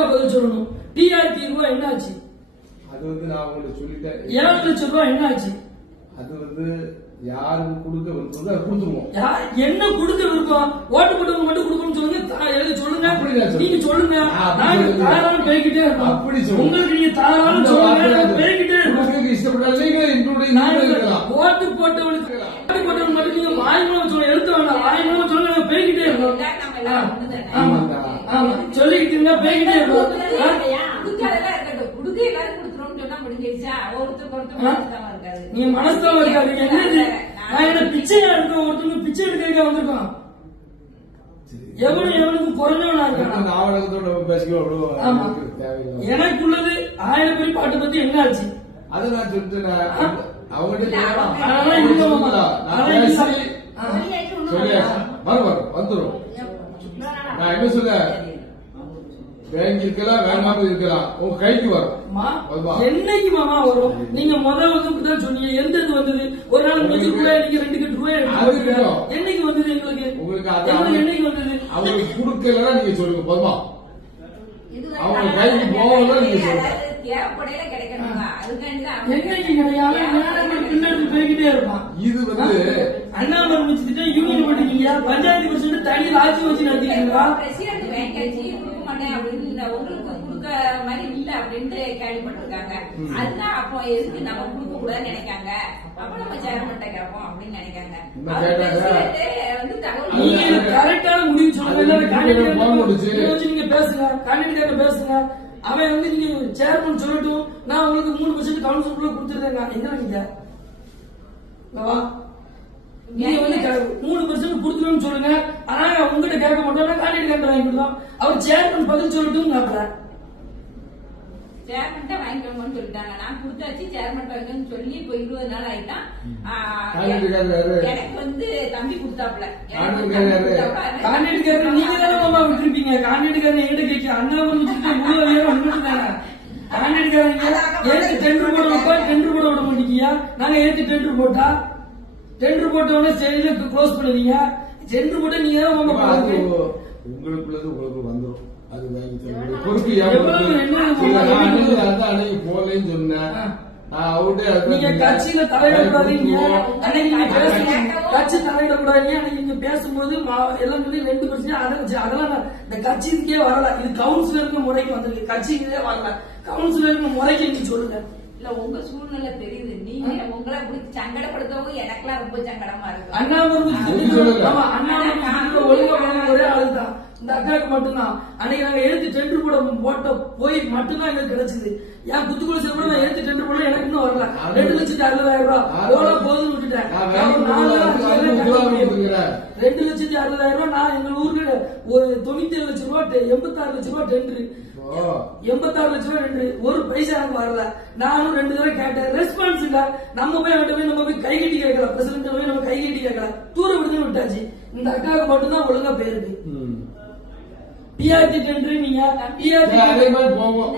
கரெக்டா பதில் சொல்லணும். டிஆர்டி ரூபாய் என்ன ஆச்சு? அது வந்து நான் உங்களுக்கு சொல்லிட்டேன். 7 லட்சம் ரூபாய் என்ன ஆச்சு? அது வந்து யாருக்கு கொடுக்க விருப்பம் அதை கொடுத்துருவோம். என்ன கொடுக்க விருப்பம்? ஓட்டு போட்டவங்க மட்டும் கொடுக்கணும்னு சொல்லுங்க. எழுதி சொல்லுங்க. நீங்க சொல்லுங்க. நாங்க தாராளம் போய்கிட்டே இருக்கோம். அப்படி சொல்லுங்க. உங்களுக்கு நீங்க தாராளம் சொல்லுங்க. போய்கிட்டே இருக்கோம். இஷ்டப்பட்ட நீங்களே இன்க்ளூடிங் இருக்கலாம். ஓட்டு போட்டவனுக்கு மட்டும் நீங்க வாய்மூலம் சொல்ல எழுத்து வேண்டாம். வாய்மூலம் சொல்ல நாங்க போய்கிட்டே இருக்கோம். ஆமா சொல்லிக்கிட்டு போய்கிட்டே இருக்கோம். நீ மனசுல இருக்காது. என்னது நான் என்ன பிச்சையா இருக்கேன்? ஒருத்தவங்க பிச்சை எடுக்க வந்திருக்கோம். எவனுக்கு குறைஞ்சவனா இருக்கான். எனக்குள்ளது 1000 பேர் பாட்டை பத்தி என்ன ஆச்சு? அதை நான் சொல்லிட்டேன். அவங்ககிட்ட வந்துடும். நான் என்ன சொல்ல பேங்க் இருக்கலாம், வேகமாக இருக்கலாம், உங்க கைக்கு வரும். என்னைக்கு மாமா வரும்? நீங்க முதல் வந்து சொன்னீங்க. எந்த இது வந்தது? ஒரு நாள் ரூபாய் நீங்க 2 கட்டு ரூபாய் என்னைக்கு வந்தது? எங்களுக்கு என்னைக்கு வந்தது? அவங்களுக்கு கொடுக்கல நீங்க சொல்லுங்க. போதுமா? அவங்க கைக்கு போகல நீங்க சொல்லுங்க. என்னைக்கு கிடையாது. பின்னாடி போய்கிட்டே இருப்பான். இது வந்து அண்ணாமலை முடிச்சுட்டு யூனியன் பண்ணிக்கீங்க. பஞ்சாயத்து பிரசிடண்ட் தனி ஆட்சி வச்சு நடத்திக்கிறீங்களா? உங்களுக்கு கொடுக்க மாதிரி இல்ல அப்படின்ட்டு கேள்விப்பட்டிருக்காங்க. அதுதான் அப்போ எதுக்கு நம்ம கொடுக்க கூடாதுன்னு நினைக்காங்க. அப்ப நம்ம சேர்மன்ட்ட கேட்போம் அப்படின்னு நினைக்காங்க. கரெக்டான முடிவு சொல்லுங்க. நீங்க பேசுங்க. கேண்டிடேட் பேசுங்க. அவன் வந்து நீங்க சேர்மன் சொல்லட்டும். நான் உங்களுக்கு 3% கவுன்சிலுக்குள்ள கொடுத்துருக்கேங்க. என்ன நீங்க நீங்க வந்து 3% கொடுத்துருன்னு சொல்லுங்க. ஆனா உங்ககிட்ட கேட்க மாட்டோம். கேண்டிடேட் வாங்கி கொடுத்தோம். அவர் சேர்மன் பதில் சொல்லட்டும். சேர்மன்ட்ட வாங்கிக்கோங்கன்னு சொல்லிட்டாங்க. நான் கொடுத்தாச்சு. சேர்மன் வாங்கன்னு சொல்லி இப்போ 20 நாள் ஆயிட்டான். எனக்கு வந்து தம்பி கொடுத்தாப்ல. காண்டிடேட் நீங்க தானே விட்டுருப்பீங்க. காண்டிடேட் எங்கிட்ட கேட்க அண்ணா ஏற்று டெண்டர் போட வைப்பா. டெண்டர் போட விட மாட்டீங்க. நாங்க ஏற்று டெண்டர் போட்டா டெண்டர் போட்டோட சரி க்ளோஸ் பண்ணுவீங்க. டெண்டர் போட்டா நீங்க உங்களுக்குள்ளது உங்களுக்கு வந்துடும். அது பொறுப்பு அன்னைக்கு போகலன்னு சொன்னேன். நீங்க கட்சியில தலையிடக்கூடாதீங்க. கட்சி தலையிடக்கூடாதீங்க. நீங்க பேசும்போது எல்லாம் 2% அதெல்லாம் இந்த கட்சிக்கே வரல. இது கவுன்சிலருக்கு முறைக்கு வந்திருக்கு. கட்சிக்கே வரல. கவுன்சிலருக்கு முறைக்கு நீங்க சொல்லுங்க. இல்ல உங்க சூழ்நிலை தெரியுது. நீங்க உங்களை பிடிச்சி சங்கடப்படுத்தவங்க எனக்கெல்லாம் ரொம்ப சங்கடமா இருக்கு. அண்ணாமலை ஒரே ஆளுதான். இந்த அக்காவுக்கு மட்டும்தான். அன்னைக்கு நாங்க எழுத்து டெண்டர் போட்ட போய் மட்டும்தான் எங்களுக்கு கிடைச்சது. என் குத்துக்குள்ள சேர்ந்து நான் எழுத்து டெண்டர் போட எனக்கு இன்னும் வரல. 2,60,000 ரூபாய் போல போதுன்னு விட்டுட்டேன். 2,60,000 ரூபாய். நான் எங்க ஊருக்கு ஒரு 97 லட்சம் ரூபாய் 86 லட்சம் ரூபாய் டெண்டர். 86 லட்சம் ரூபாய் டெண்டர். ஒரு பைசா எனக்கு வரல. நானும் 2 தடவை கேட்டேன். ரெஸ்பான்ஸ் இல்ல. நம்ம போய் கை கட்டி கேட்கல. பிரசிடண்ட் போய் நம்ம கை கட்டி கேட்கல. தூர விடுத்து விட்டாச்சு. இந்த அக்காவுக்கு மட்டும்தான் ஒழுங்கா போயிருக்கு. பிஆர்டி டெண்டர் நீங்க பிஆர்டி போவோம்.